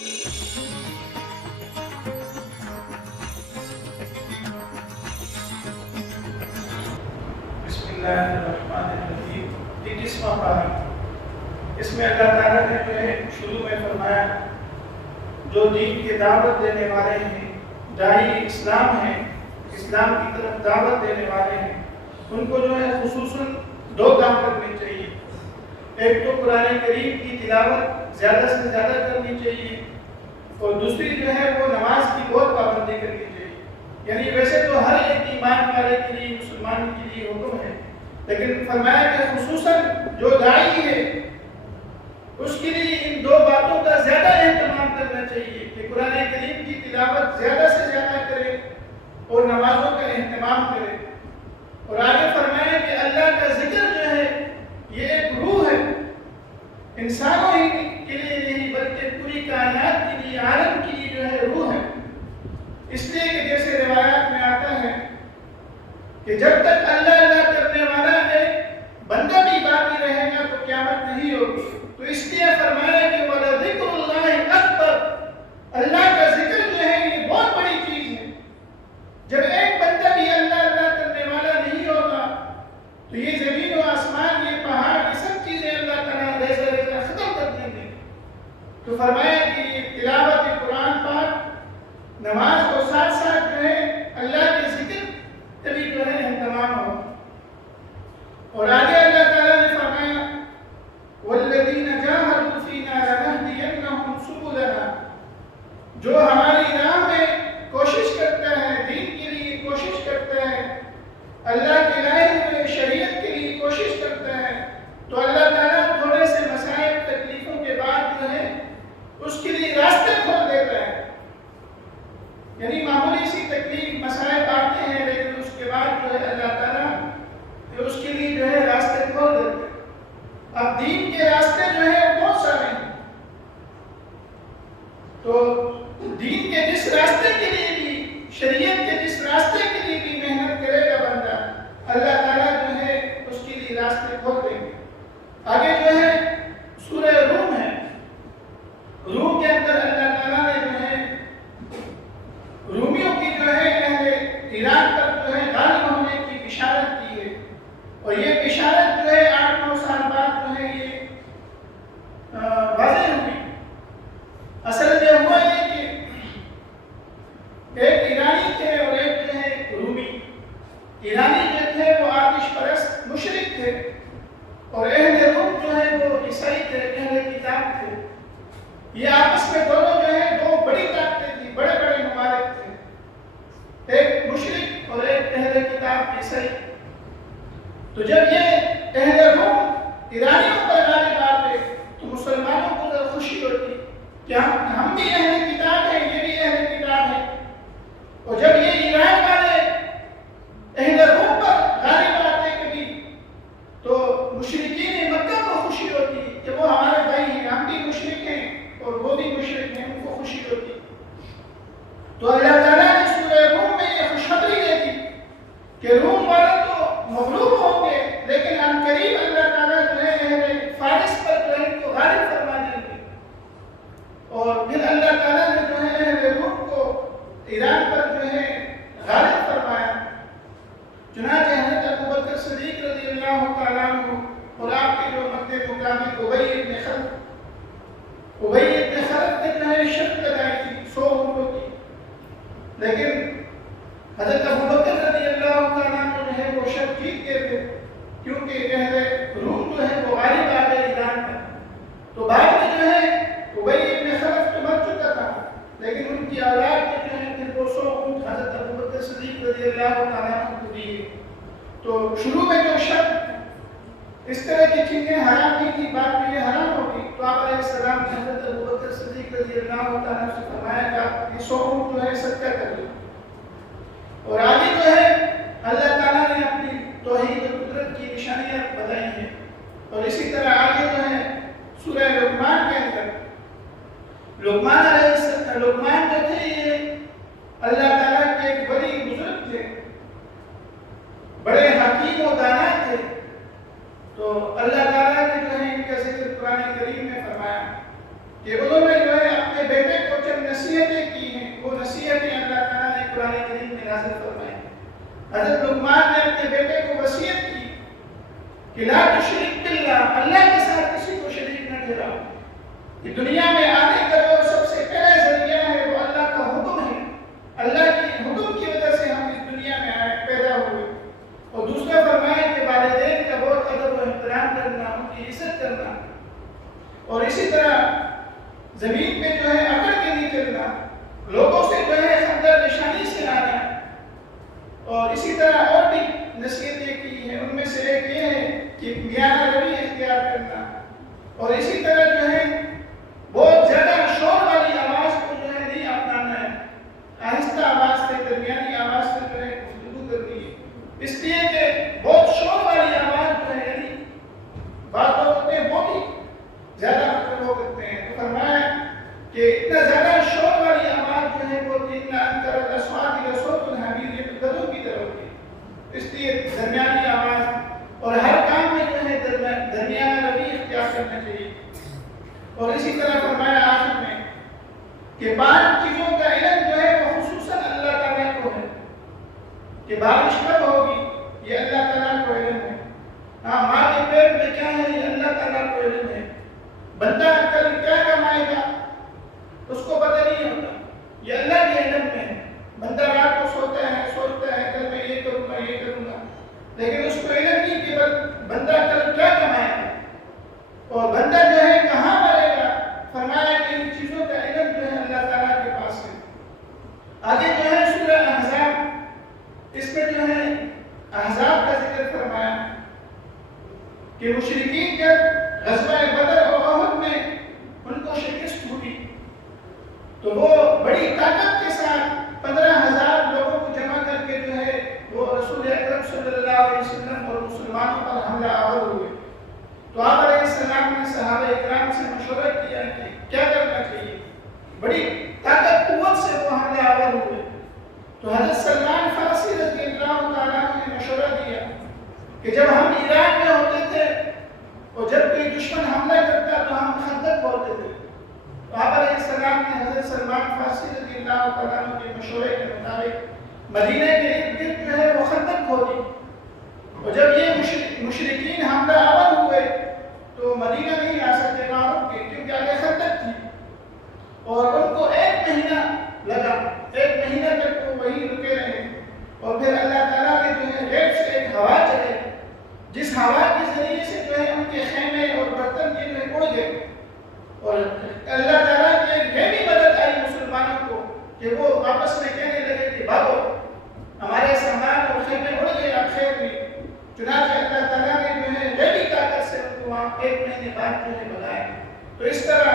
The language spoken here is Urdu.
بسم اللہ الرحمن الرحیم 21واں پارہ، اس میں اللہ تعالیٰ نے جو ہے شروع میں فرمایا جو دین کی دعوت دینے والے ہیں، داعی اسلام ہیں، اسلام کی طرف دعوت دینے والے ہیں، ان کو جو ہے خصوصاً دو کام کرنے چاہیے۔ ایک تو قرآن کریم کی تلاوت زیادہ سے زیادہ کرنی چاہیے، اور دوسری جو ہے وہ نماز کی بہت پابندی کرنی چاہیے۔ یعنی ویسے تو ہر ایک ایمان والے کے لیے، مسلمان کے لیے حکم ہے، لیکن فرمایا کہ خصوصاً جو داعی ہے اس کے لیے ان دو باتوں کا زیادہ اہتمام کرنا چاہیے کہ قرآن کریم کی تلاوت زیادہ سے زیادہ کرے اور نمازوں کا اہتمام کرے۔ اور آگے فرمایا کہ اللہ کا ذکر جو ہے یہ ایک روح ہے، انسانوں ہی کے لیے نہیں بلکہ پوری کائنات کے لیے، عالم کے لیے جو ہے روح ہے۔ اس لیے کہ جیسے روایات میں آتا ہے کہ جب تک اللہ اللہ کرنے والا ایک بندہ بھی باقی رہے گا تو قیامت نہیں ہوگی۔ تو اس لیے فرمایا کہ وَلَذِكْرُ اللَّهِ أَكْبَرُ، اللہ کا ذکر جو ہے یہ بہت بڑی چیز ہے۔ جب ایک بندہ بھی اللہ اللہ کرنے والا نہیں ہوگا تو یہ زمین و آسمان، یہ پہاڑ، یہ سب چیزیں اللہ تعالیٰ ریزہ ریزہ ختم کر دیں گے۔ تو فرمایا کہ یہ تلاوت قرآن پاک، نماز کو ساتھ ساتھ جو ہے اللہ کے ذکر کبھی جو ہے اہتمام ہو۔ اور آگے اللہ تعالیٰ نے فرمایا وَالَّذِينَ جَاهَدُوا فِينَا لَنَهْدِيَنَّهُمْ سُبُلَنَا، جو ہماری راہ میں کوشش کرتا ہے، دین کے لیے کوشش کرتا ہے، اللہ کے لائے ہوئے شریعت کے لیے کوشش کرتا ہے، تو اللہ تعالیٰ تھوڑے سے مسائل تکلیفوں کے بعد جو ہے اس کے لیے راستے کھول دیتا ہے۔ یعنی معمولی سی تکلیف مسائل آتے ہیں، لیکن اس کے بعد جو ہے اللہ تعالیٰ اس کے لیے جو ہے راستے کھول دیتے ہیں۔ اب دین کے راستے جو ہے بہت سارے ہیں، تو دین کے جس راستے کے لیے بھی، شریعت کے جس راستے کے لیے بھی محنت کرے گا بندہ، اللہ تعالیٰ جو ہے اس کے لیے راستے کھول دیں گے۔ آگے جو ہے سورہ روم ہے، روم کے اندر اللہ تعالیٰ نے جو ہے رومیوں کی جو ہے اہل ایران پر جو ہے غالب ہونے کی بشارت کی ہے، اور یہ بشارت جو ہے 8-9 سال بعد جو ہے یہ واضح ہوئی۔ اصل میں ہوا یہ کہ ایک ایرانی تھے اور ایک جو ہے رومی۔ ایرانی جو تھے وہ آتش پرست مشرک تھے، اور اہل روم جو ہے وہ عیسائی تھے، اہل کتاب تھے۔ یہ آپس میں دونوں جو ہے دو بڑی طاقتیں تھیں، بڑے بڑے ممالک تھے، ایک مشرک اور ایک اہل کتاب عیسائی۔ تو جب یہ اہل روم ایرانیوں پر غالب آتے تو مسلمانوں کو ذرا خوشی ہوتی کہ ہم بھی اہل کتاب ہیں، یہ بھی اہل کتاب ہیں۔ اور جب یہ ایران والے اہل روم پر غالب آتے کبھی تو مشرکین مکہ کو خوشی ہوتی کہ وہ ہمارے بھائی ہیں، ہم بھی مشرک ہیں اور وہ بھی مشرک ہیں، ان کو خوشی ہوتی۔ تو اللہ تعالیٰ نے سورہ روم میں یہ خوشخبری دے دی کہ روم والے تو مغلوب ہوں گے، لیکن ان قریب اللہ تعالیٰ جو ہے اہل فارس پر جو ہے ان کو غالب فرما دیں گے۔ اور پھر اللہ تعالیٰ نے جو ہے اہل روم کو ایران پر جو ہے غالب فرمایا۔ چنانچہ حضرت ابوبکر صدیق رضی اللہ تعالیٰ عنہ اور آپ کے جو مکہ مقامی ابی بن خلف نے جو ہے شرط لگائی تھی 100 اونٹوں کی، لیکن حضرت ابوبکر رضی اللہ تعالیٰ عنہ جو ہے وہ شرط جیت گئے تھے، کیونکہ اہل روم جو ہے وہ غالب آ گئے ایران پر۔ تو بعد میں جو ہے ابی بن خلف تو مر چکا تھا، لیکن ان کی اولاد نے جو ہے پھر 200 اونٹ حضرت ابوبکر صدیق رضی اللہ تعالیٰ عنہ کو دیے۔ تو شروع میں جو شرط اس طرح کی چیزیں حرام نہیں تھی، بعد میں یہ حرام ہوگی، تو آپ علیہ السلام نے حضرت ابوبکر صدیق رضی اللہ تعالیٰ عنہ سے فرمایا کہ آپ یہ 100 اونٹ جو ہے صدقہ کر لیں۔ اور آگے جو ہے اللہ تعالیٰ نے اپنی توحید و قدرت کی نشانیاں بتائی ہیں، اور اسی طرح آگے جو ہے سورہ لقمان کے اندر لقمان علیہ السلام، لقمان جو تھے یہ اللہ تعالیٰ کے ایک بڑی بزرگ تھے، بڑے حکیم و دانا تھے۔ تو اللہ تعالیٰ نے جو ہے ان کا ذکر قرآن کریم میں فرمایا کہ انہوں نے جو ہے اپنے بیٹے لقمان نے اپنے بیٹے کو وصیت کی کہ لا تشرک باللہ، اللہ کے ساتھ کسی کو شریک نہ ٹھہراؤ۔ کہ دنیا میں آنے کا جو سب سے پہلا ذریعہ ہے وہ اللہ کا حکم ہے، اللہ کے حکم کی وجہ سے ہم اس دنیا میں آئے، پیدا ہوئے۔ اور دوسرا فرمایا کہ والدین کا بہت ادب و احترام کرنا، ان کی عزت کرنا، اور اسی طرح زمین پہ جو ہے اکڑ کے نہیں چلنا، لوگوں سے جو ہے خندر نشانی سے آنا، اور اسی طرح اور بھی نصیحتیں کی ہیں، ان میں سے ایک یہ ہے کہ میانہ روی اختیار کرنا، اور اسی طرح جو ہے بہت زیادہ شور والی آواز کو جو ہے نہیں اپنانا ہے، آہستہ آواز سے، درمیانی آواز سے جو ہے گفتگو کرنی ہے۔ اس لیے کہ بہت شور والی آواز جو ہے یعنی بعض لوگ ہوتے ہیں بہت ہی زیادہ مطلب وہ کرتے ہیں، تو فرمایا کہ اتنا زیادہ شور والی آواز جو ہے وہ ان انکر الاصوات لصوت الحمیر، یہ گدھوں کی طرح ہوتی ہے۔ اس لیے درمیانی آواز اور ہر کام میں جو ہے درمیانہ روی اختیار کرنا چاہیے۔ اور اسی طرح فرمایا آخر میں کہ 5 چیزوں کا علم جو ہے وہ خصوصاً اللہ تعالیٰ کو ہے، کہ بارش کب ہوگی یہ اللہ تعالیٰ کو علم ہے، ہاں ماں کے پیٹ میں کیا ہے یہ اللہ تعالیٰ کو علم ہے، بندہ کل کیا کمائے گا اس کو پتہ نہیں ہوتا، یہ اللہ کے علم میں ہے۔ بندہ رات کو سوتا ہے کل میں یہ کروں گا، لیکن اس کو علم نہیں کہ بندہ کل کیا کمائے گا اور بندہ جو ہے کہاں مرے گا۔ فرمایا کہ ان چیزوں کا علم جو ہے اللہ تعالیٰ کے پاس ہے۔ آگے جو ہے سورہ احزاب، اس میں جو ہے احزاب کا ذکر فرمایا کہ مشرکین جب غزوہ بدر اور احد میں ان کو شکست ہوئی تو وہ بڑی طاقت کے ساتھ 15,000 لوگوں کو جمع کر کے جو ہے وہ رسول اکرم صلی اللہ علیہ وسلم اور مسلمانوں پر حملہ آور ہوئے۔ تو آپ علیہ السلام نے صحابہ اکرام سے مشورہ کیا کہ کیا کرنا چاہیے، بڑی طاقت قوت سے وہ حملہ آور ہوئے۔ تو حضرت سلمان فارسی رضی اللہ تعالیٰ نے مشورہ دیا کہ جب ہم عراق میں ہوتے تھے اور جب کوئی دشمن حملہ کرتا تو ہم خندق بولتے تھے۔ تو آپ علیہ السلام نے حضرت سلمان فارسی رضی اللہ تعالیٰ کے مشورے کے مطابق مدینہ کے ارد گرد جو ہے وہ خندق کھودی، اور جب یہ مشرکین حملہ آور ہوئے تو مدینہ نہیں آ سکتے وہاں رک کے، کیونکہ آگے خندق تھی، اور ان کو 1 مہینہ لگا، 1 مہینہ تک وہ وہیں رکے رہے، اور پھر اللہ تعالیٰ نے جو ہے غیب سے ایک ہوا چلے، جس ہوا کے ذریعے سے جو ہے ان کے خیمے اور برتن یہ جو ہے اڑ گئے، اور اللہ تعالیٰ کی ایک غیبی مدد آئی مسلمانوں کو کہ وہ آپس میں کہنے لگے کہ بھاگو، ہمارے سامان اور خیمے اڑ گئے، آپ خیر نہیں۔ چنانچہ اللہ تعالیٰ نے جو ہے غیبی طاقت سے ان کو وہاں 1 مہینے بعد جو ہے بھگایا۔ تو اس طرح